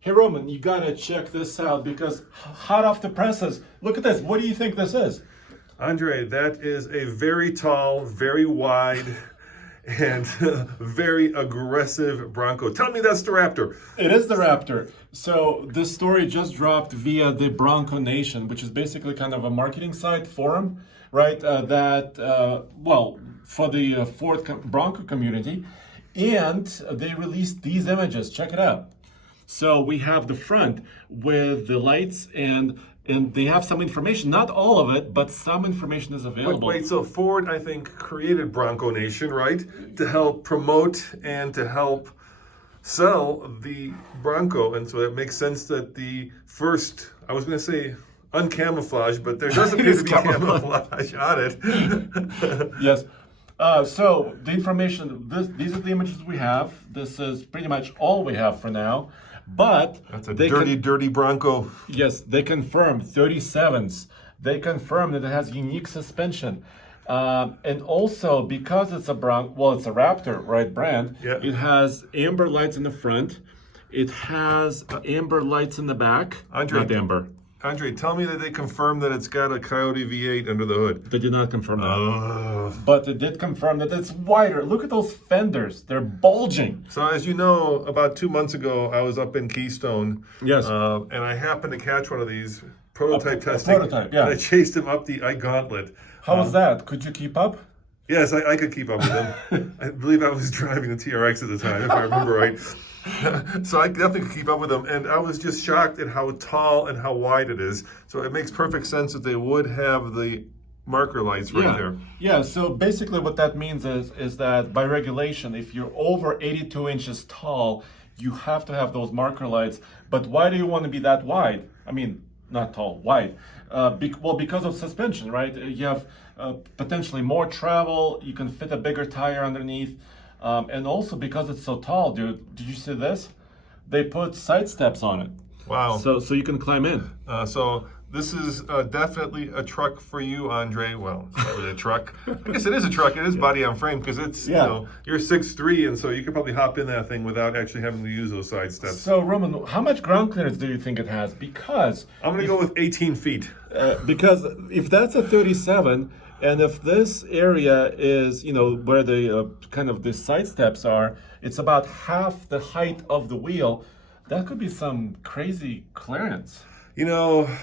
Hey Roman, you gotta check this out because hot off the presses. Look at this. What do you think this is? Andre, that is a very tall, very wide, and very aggressive Bronco. Tell me that's the Raptor. It is the Raptor. So this story just dropped via the Bronco Nation, which is basically kind of a marketing site forum, right? For the Ford Bronco community, and they released these images. Check it out. So we have the front with the lights and they have some information, not all of it, but some information is available. Wait, so Ford, I think, created Bronco Nation, right? To help promote and to help sell the Bronco. And so it makes sense that the first, I was going to say uncamouflaged, but there does appear to be camouflage on it. Yes. So the information, these are the images we have. This is pretty much all we have for now. But that's a dirty Bronco. Yes, they confirm 37s. They confirm that it has unique suspension. And also, because it's a it's a Raptor, right, brand, yeah. It has amber lights in the front. It has amber lights in the back. Not amber. Andre, tell me that they confirmed that it's got a Coyote V8 under the hood. They did not confirm that. But they did confirm that it's wider. Look at those fenders. They're bulging. So as you know, about 2 months ago, I was up in Keystone. Yes. And I happened to catch one of these prototype testing. Prototype, yeah. And I chased him up the I-Gauntlet. How was that? Could you keep up? Yes, I could keep up with him. I believe I was driving the TRX at the time, if I remember right. So I definitely could keep up with them. And I was just shocked at how tall and how wide it is. So it makes perfect sense that they would have the marker lights right there. Yeah, so basically what that means is that by regulation, if you're over 82 inches tall, you have to have those marker lights. But why do you want to be that wide? I mean, not tall, wide. Because of suspension, right? You have potentially more travel, you can fit a bigger tire underneath, and also because it's so tall, dude, did you see this? They put side steps on it. Wow. So you can climb in. So this is definitely a truck for you, Andre. Well, it's not really a truck. I guess it is a truck. It is body on frame because it's, you know, you're 6'3", and so you could probably hop in that thing without actually having to use those side steps. So, Roman, how much ground clearance do you think it has? Because I'm going to go with 18 feet. Because if that's a 37, and if this area is, where the kind of the side steps are, it's about half the height of the wheel, that could be some crazy clearance.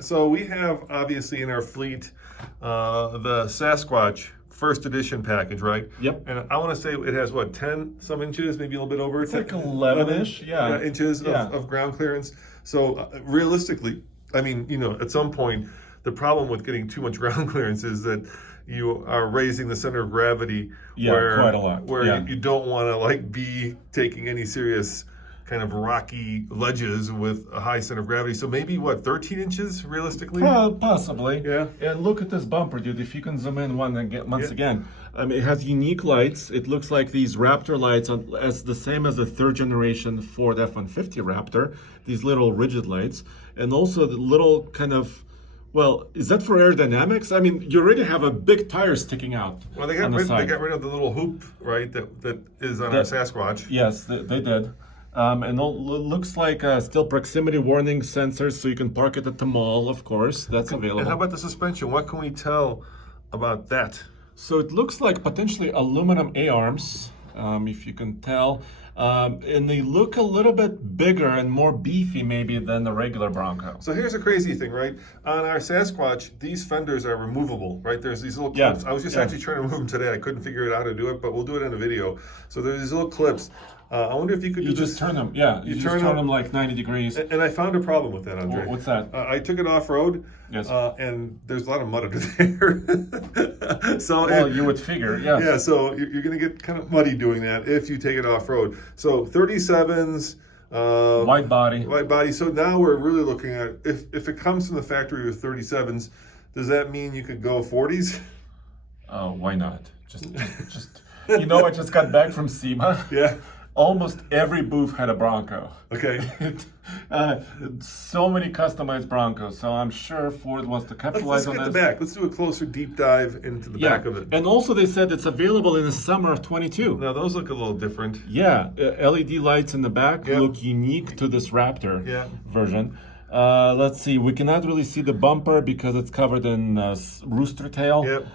So we have obviously in our fleet the Sasquatch first edition package, right? Yep. And I want to say it has 10 some inches, maybe a little bit over. It's like 11-ish, inches of ground clearance. So realistically, I mean, at some point, the problem with getting too much ground clearance is that you are raising the center of gravity quite a lot. Where you don't want to be taking any serious kind of rocky ledges with a high center of gravity. So maybe 13 inches realistically? Possibly. Yeah. And look at this bumper, dude. If you can zoom in once again. It has unique lights. It looks like these Raptor lights as the same as the third generation Ford F-150 Raptor. These little rigid lights. And also the little kind of, is that for aerodynamics? I mean, you already have a big tire sticking out. Well, they got rid of the little hoop, right, that is on our Sasquatch. Yes, they did. And it looks like still proximity warning sensors, so you can park it at the mall, of course. That's available. And how about the suspension? What can we tell about that? So it looks like potentially aluminum A-arms, if you can tell. And they look a little bit bigger and more beefy maybe than the regular Bronco. So here's a crazy thing, right? On our Sasquatch, these fenders are removable, right? There's these little clips. I was just actually trying to remove them today. I couldn't figure out how to do it, but we'll do it in a video. So there's these little clips. I wonder if you could just turn them. Yeah, you just turn them like 90 degrees. And I found a problem with that, Andre. What's that? I took it off-road, and there's a lot of mud under there. So you would figure, yes. Yeah, so you're going to get kind of muddy doing that if you take it off-road. So 37s. Wide body. Wide body. So now we're really looking at, if it comes from the factory with 37s, does that mean you could go 40s? Why not? Just I just got back from SEMA. Yeah. almost every booth had a Bronco. Okay. So many customized Broncos. So I'm sure Ford wants to capitalize Let's on get the this. back. Let's do a closer deep dive into the back of it. And also they said it's available in the summer of 22. Now those look a little different. Yeah, LED lights in the back Yeah. look unique to this Raptor Yeah. version. Let's see, we cannot really see the bumper because it's covered in rooster tail. Yep.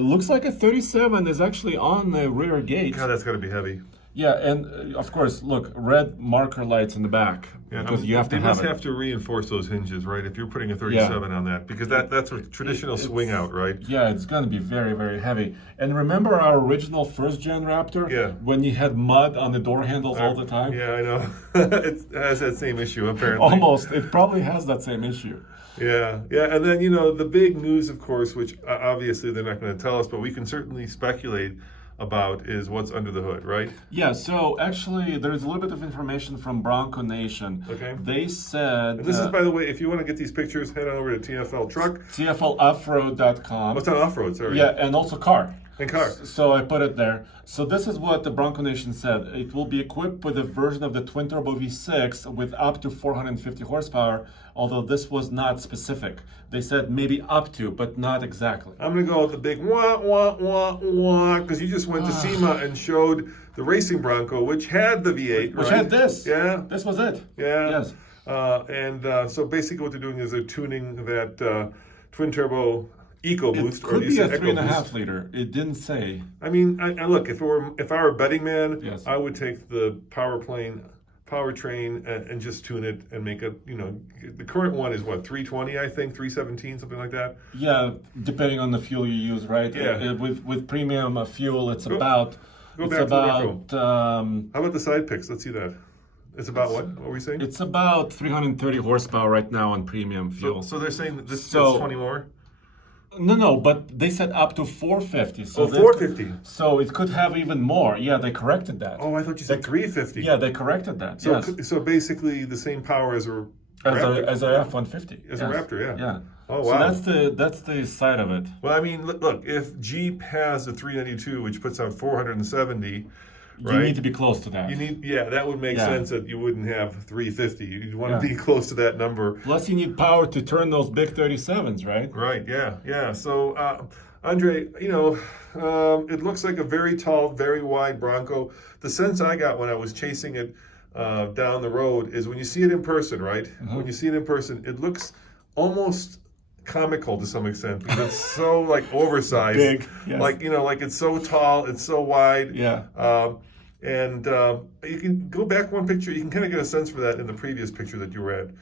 Looks like a 37 is actually on the rear gate. God, that's got to be heavy. Yeah, and of course, look, red marker lights in the back because you have to They have must it. have to reinforce those hinges, right? If you're putting a 37 on that, because that's a traditional swing out, right? Yeah, it's going to be very, very heavy. And remember our original first-gen Raptor? Yeah. When you had mud on the door handles all the time? Yeah, I know. It has that same issue, apparently. Almost. It probably has that same issue. Yeah, yeah. And then, the big news, of course, which obviously they're not going to tell us, but we can certainly speculate about, is what's under the hood, right? Yeah, so actually there's a little bit of information from Bronco Nation. Okay. They said... And this is, by the way, if you want to get these pictures, head on over to TFL Truck. TFLoffroad.com. What's on off-road, sorry. Yeah, and also car. And car. So I put it there. So this is what the Bronco Nation said. It will be equipped with a version of the twin turbo V6 with up to 450 horsepower, although this was not specific. They said maybe up to, but not exactly. I'm going to go with the big wah, wah, wah, wah, because you just went to SEMA and showed the racing Bronco, which had the V8, Which right? had this. Yeah. This was it. Yeah. Yes. So basically what they're doing is they're tuning that twin turbo EcoBoost. It could be a 3.5 liter. It didn't say. I mean, I look, if I were a betting man, Yes. I would take the powertrain and just tune it and make it, the current one is what, 320, I think, 317, something like that. Yeah, depending on the fuel you use, right? Yeah. With premium fuel, it's about... Go it's back to the about... How about the side picks? Let's see that. It's about what? What were we saying? It's about 330 horsepower right now on premium fuel. So they're saying that this is So- 20 more? No, but they said up to 450. So 450. So it could have even more. Yeah, they corrected that. Oh, I thought you said 350. Yeah, they corrected that. So, yes. so basically the same power as a Raptor. As a F-150. As a Raptor, yeah. Yeah. Oh, wow. So that's the side of it. Well, I mean, look, if Jeep has a 392, which puts out 470, right? You need to be close to that. That would make Yeah. sense that you wouldn't have 350. You'd want Yeah. to be close to that number. Plus, you need power to turn those big 37s, right? Right, yeah. So, Andre, it looks like a very tall, very wide Bronco. The sense I got when I was chasing it down the road is when you see it in person, right? Mm-hmm. When you see it in person, it looks almost comical to some extent because it's so oversized. Big, yes. Like it's so tall, it's so wide. Yeah. And you can go back one picture. You can kind of get a sense for that in the previous picture that you read.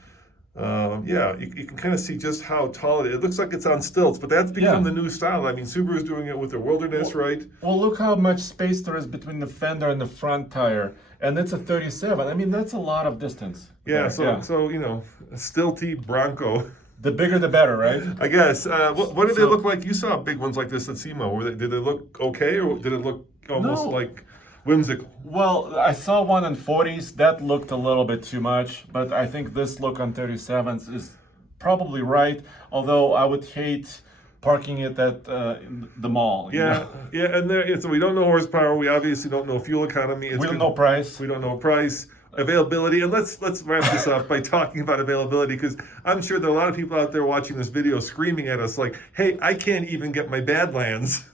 You can kind of see just how tall it is. It looks like it's on stilts, but that's become the new style. I mean, Subaru's doing it with the Wilderness, right? Well, look how much space there is between the fender and the front tire. And it's a 37. I mean, that's a lot of distance. Yeah, so a stilty Bronco. The bigger the better, right? I guess. What did they look like? You saw big ones like this at SEMA. Did they look okay, or did it look almost like whimsical? Well, I saw one on 40s. That looked a little bit too much, but I think this look on 37s is probably right. Although I would hate parking it at the mall. Yeah, and so we don't know horsepower. We obviously don't know fuel economy. We don't know price. We don't know price. Availability, and let's wrap this up by talking about availability, because I'm sure there are a lot of people out there watching this video screaming at us like, hey, I can't even get my Badlands.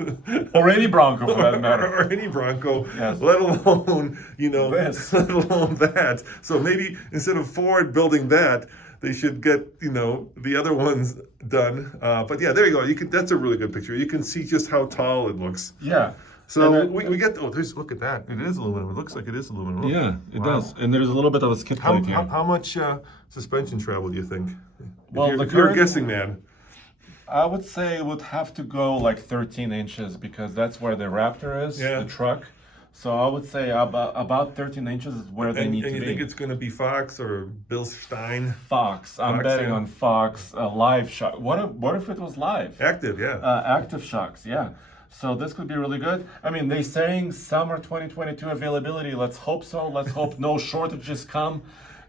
Or any Bronco for that matter. or any Bronco, Yes. let alone, This. let alone that. So maybe instead of Ford building that, they should get, the other ones done. But yeah, there you go. That's a really good picture. You can see just how tall it looks. Yeah. So we get, look at that. It is aluminum. It looks like it is aluminum. Yeah, it does. And there's a little bit of a skid plate here. How much suspension travel do you think? Well, if you're a guessing man. I would say it would have to go like 13 inches because that's where the Raptor is, the truck. So I would say about 13 inches is where they need to be. And you think it's going to be Fox or Bilstein? Fox. I'm betting on Fox. Live shock. What if it was live? Active, yeah. Active shocks, yeah. So this could be really good. I mean, they're saying summer 2022 availability. Let's hope so. Let's hope no shortages come.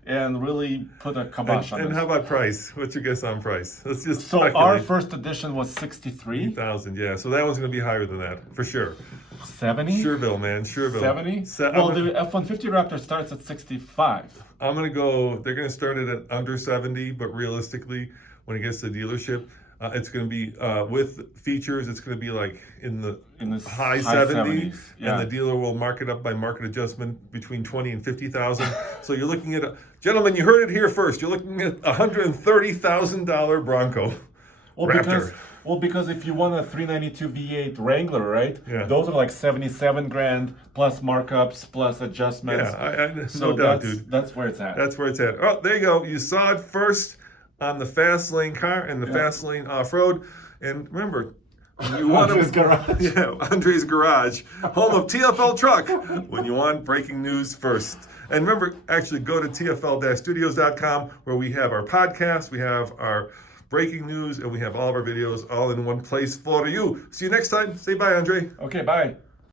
and really put a kibosh on And this. how about price? What's your guess on price? Let's just So our speculate. first edition was 63. 1,000, yeah. So that one's going to be higher than that, for sure. 70? Sure, Bill, man. Sure, Bill. 70? Well, the F-150 Raptor starts at 65. I'm going to go, they're going to start it at under 70, but realistically, when it gets to the dealership, it's going to be, with features, it's going to be like in the high 70s. Yeah. And the dealer will mark it up by market adjustment between 20 and 50,000. So you're looking at, gentlemen, you heard it here first. You're looking at a $130,000 Bronco Raptor. Because if you want a 392 V8 Wrangler, right? Yeah. Those are like 77 grand plus markups plus adjustments. Yeah, So no doubt, dude. That's where it's at. That's where it's at. Oh, there you go. You saw it first on the fast lane car and the fast lane off-road. And remember, you want Andre's garage. Yeah, Andre's Garage, home of TFL Truck, when you want breaking news first. And remember, actually go to tfl-studios.com where we have our podcast, we have our breaking news, and we have all of our videos all in one place for you. See you next time. Say bye, Andre. Okay, bye.